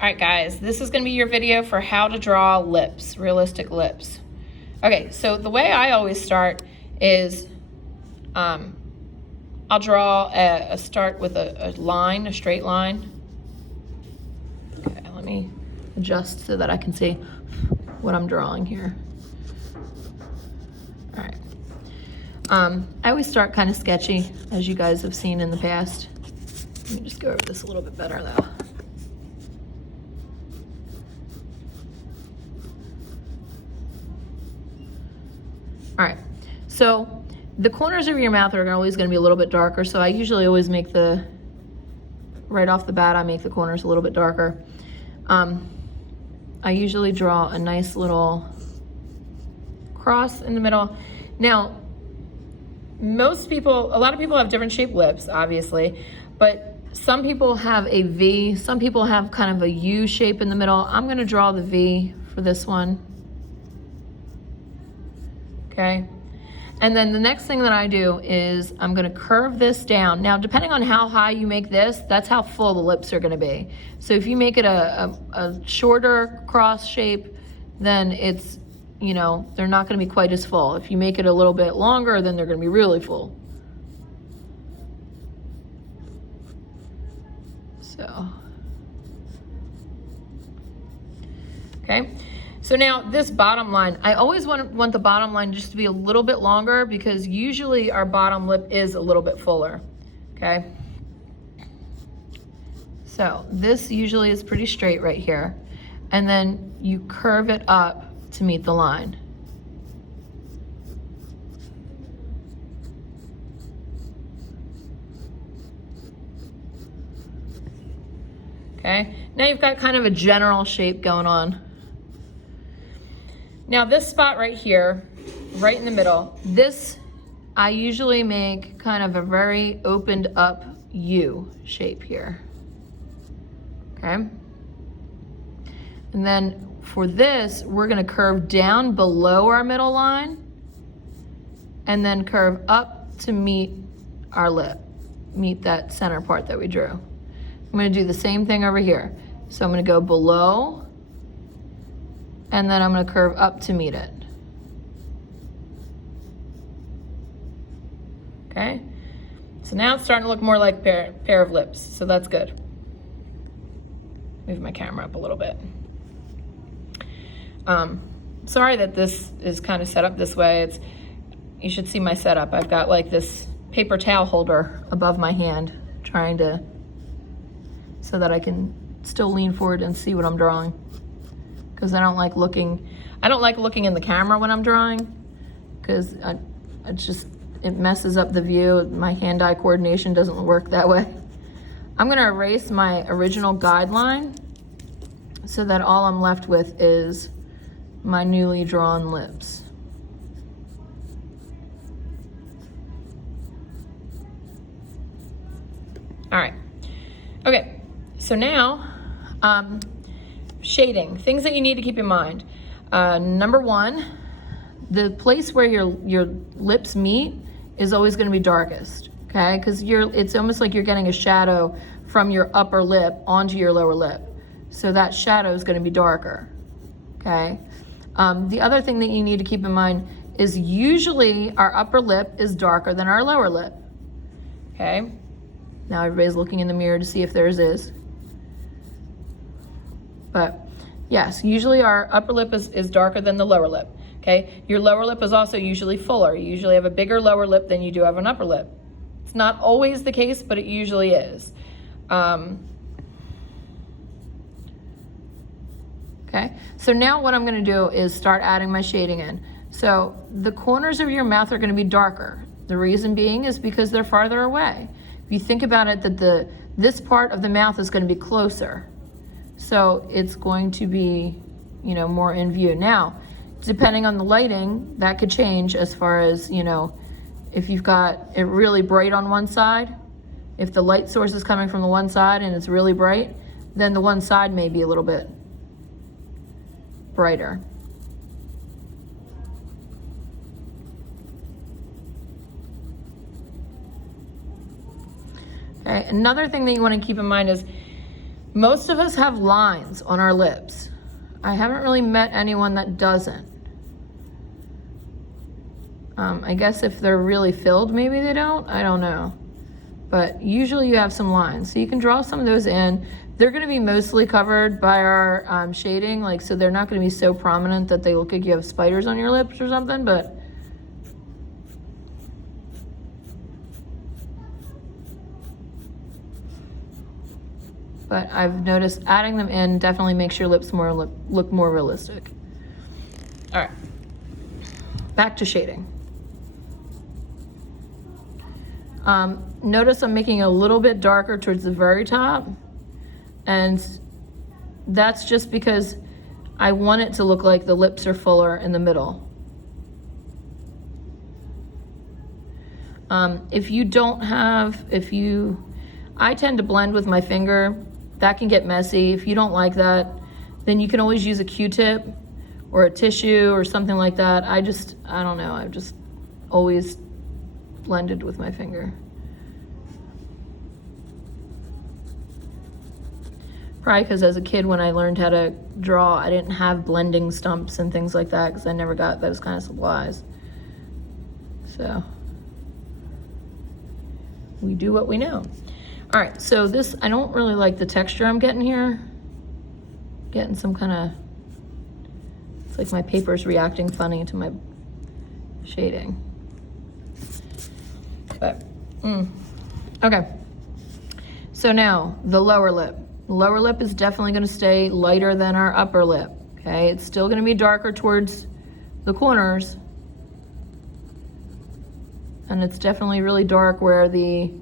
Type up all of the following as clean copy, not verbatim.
All right, guys, this is going to be your video for how to draw lips, realistic lips. Okay, so the way I always start is I'll draw start with a line, a straight line. Okay, let me adjust so that I can see what I'm drawing here. All right. I always start kind of sketchy, as you guys have seen in the past. Let me just go over this a little bit better, though. All right, so the corners of your mouth are always going to be a little bit darker, so I usually always make right off the bat, I make the corners a little bit darker. I usually draw a nice little cross in the middle. Now, a lot of people have different shaped lips, obviously, but some people have a V, some people have kind of a U shape in the middle. I'm going to draw the V for this one. Okay, and then the next thing that I do is I'm going to curve this down. Now, depending on how high you make this, that's how full the lips are going to be. So if you make it a shorter cross shape, then it's, you know, they're not going to be quite as full. If you make it a little bit longer, then they're going to be really full. So, okay. So now this bottom line, I always want the bottom line just to be a little bit longer because usually our bottom lip is a little bit fuller, okay? So this usually is pretty straight right here. And then you curve it up to meet the line. Okay, now you've got kind of a general shape going on. Now this spot right here, right in the middle, this I usually make kind of a very opened up U shape here, okay? And then for this, we're gonna curve down below our middle line and then curve up to meet our lip, meet that center part that we drew. I'm gonna do the same thing over here. So I'm gonna go below and then I'm gonna curve up to meet it. Okay, so now it's starting to look more like a pair of lips, so that's good. Move my camera up a little bit. Sorry that this is kind of set up this way. You should see my setup. I've got like this paper towel holder above my hand, so that I can still lean forward and see what I'm drawing. Because I don't like looking in the camera when I'm drawing, because it messes up the view. My hand-eye coordination doesn't work that way. I'm gonna erase my original guideline so that all I'm left with is my newly drawn lips. All right, okay, so now, shading, things that you need to keep in mind. Number one, the place where your lips meet is always going to be darkest, okay? Because it's almost like you're getting a shadow from your upper lip onto your lower lip. So that shadow is going to be darker, okay? The other thing that you need to keep in mind is usually our upper lip is darker than our lower lip, okay? Now everybody's looking in the mirror to see if theirs is. But yes, usually our upper lip is darker than the lower lip, okay? Your lower lip is also usually fuller. You usually have a bigger lower lip than you do have an upper lip. It's not always the case, but it usually is. Okay, so now what I'm gonna do is start adding my shading in. So the corners of your mouth are gonna be darker. The reason being is because they're farther away. If you think about it, that this part of the mouth is gonna be closer. So it's going to be, you know, more in view. Now, depending on the lighting, that could change as far as, you know, if you've got it really bright on one side, if the light source is coming from the one side and it's really bright, then the one side may be a little bit brighter. Okay, another thing that you want to keep in mind is Most of us have lines on our lips. I haven't really met anyone that doesn't. I guess if they're really filled, maybe they don't. I don't know. But usually you have some lines. So you can draw some of those in. They're going to be mostly covered by our shading, like, so they're not going to be so prominent that they look like you have spiders on your lips or something, but I've noticed adding them in definitely makes your lips look more realistic. All right, back to shading. Notice I'm making it a little bit darker towards the very top, and that's just because I want it to look like the lips are fuller in the middle. If you don't have, I tend to blend with my finger. That can get messy. If you don't like that, then you can always use a Q-tip or a tissue or something like that. I don't know, I've just always blended with my finger. Probably because as a kid when I learned how to draw, I didn't have blending stumps and things like that because I never got those kind of supplies. So we do what we know. All right, so this, I don't really like the texture I'm getting here. Getting some kind of, it's like my paper's reacting funny to my shading. But, okay. So now, the lower lip. The lower lip is definitely gonna stay lighter than our upper lip, okay? It's still gonna be darker towards the corners. And it's definitely really dark where the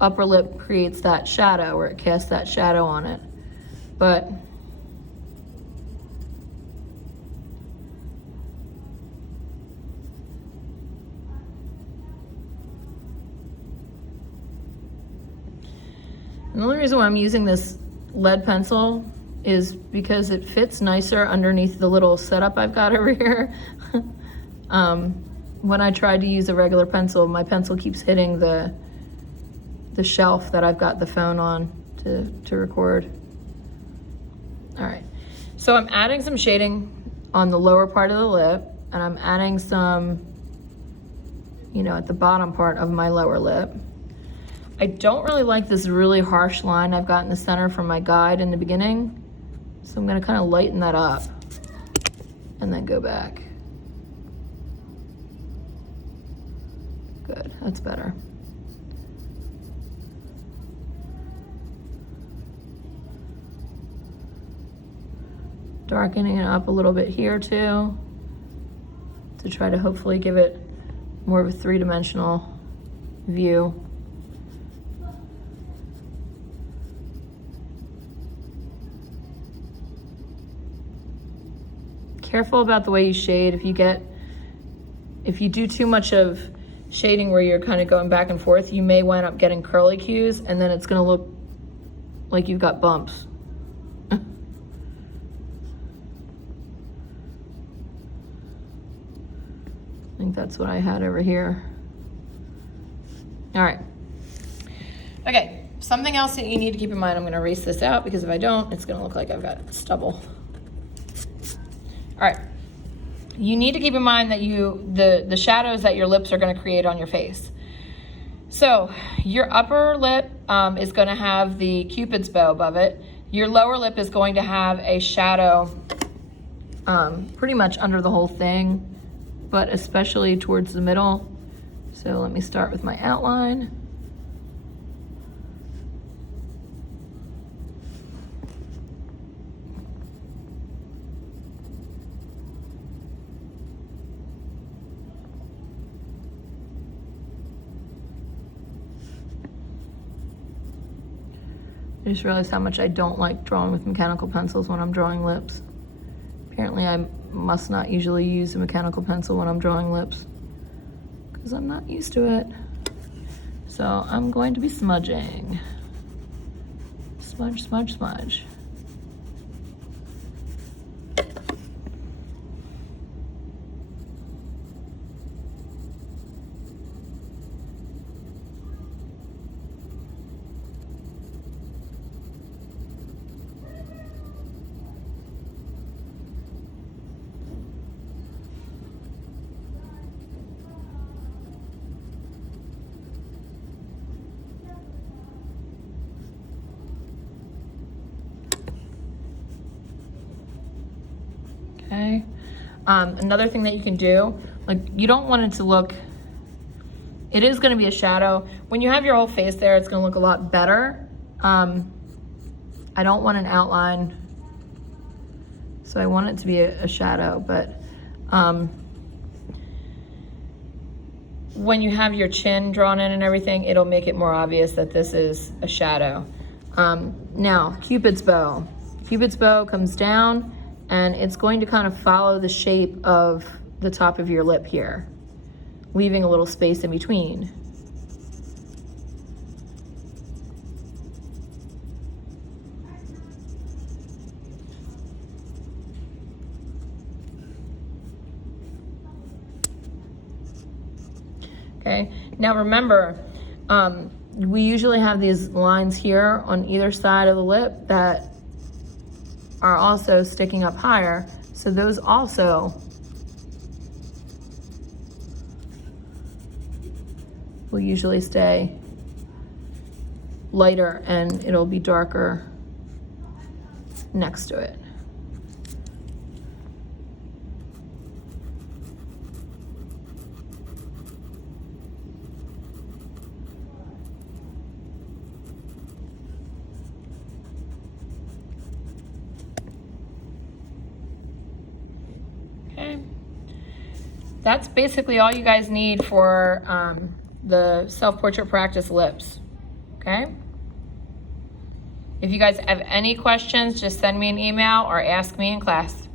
upper lip creates that shadow, where it casts that shadow on it. But the only reason why I'm using this lead pencil is because it fits nicer underneath the little setup I've got over here. When I tried to use a regular pencil, my pencil keeps hitting the shelf that I've got the phone on to record. All right, so I'm adding some shading on the lower part of the lip, and I'm adding some, at the bottom part of my lower lip. I don't really like this really harsh line I've got in the center from my guide in the beginning, so I'm gonna kind of lighten that up and then go back. Good, that's better. Darkening it up a little bit here too, to try to hopefully give it more of a three-dimensional view. Careful about the way you shade. If you do too much of shading where you're kind of going back and forth, you may wind up getting curly cues, and then it's gonna look like you've got bumps. I think that's what I had over here. All right. Okay, something else that you need to keep in mind, I'm gonna erase this out because if I don't, it's gonna look like I've got stubble. All right, you need to keep in mind that the shadows that your lips are gonna create on your face. So your upper lip is gonna have the Cupid's bow above it. Your lower lip is going to have a shadow pretty much under the whole thing, but especially towards the middle. So let me start with my outline. I just realized how much I don't like drawing with mechanical pencils when I'm drawing lips. Apparently I must not usually use a mechanical pencil when I'm drawing lips because I'm not used to it. So I'm going to be smudging. Smudge, smudge, smudge. Okay. Another thing that you can do, like you don't want it to look, it is going to be a shadow. When you have your whole face there, it's going to look a lot better. I don't want an outline, so I want it to be a shadow, but when you have your chin drawn in and everything, it'll make it more obvious that this is a shadow. Now, Cupid's bow. Cupid's bow comes down and it's going to kind of follow the shape of the top of your lip here, leaving a little space in between. Okay, now remember, we usually have these lines here on either side of the lip that are also sticking up higher, so those also will usually stay lighter and it'll be darker next to it. Okay, that's basically all you guys need for the self-portrait practice lips. Okay, if you guys have any questions, just send me an email or ask me in class.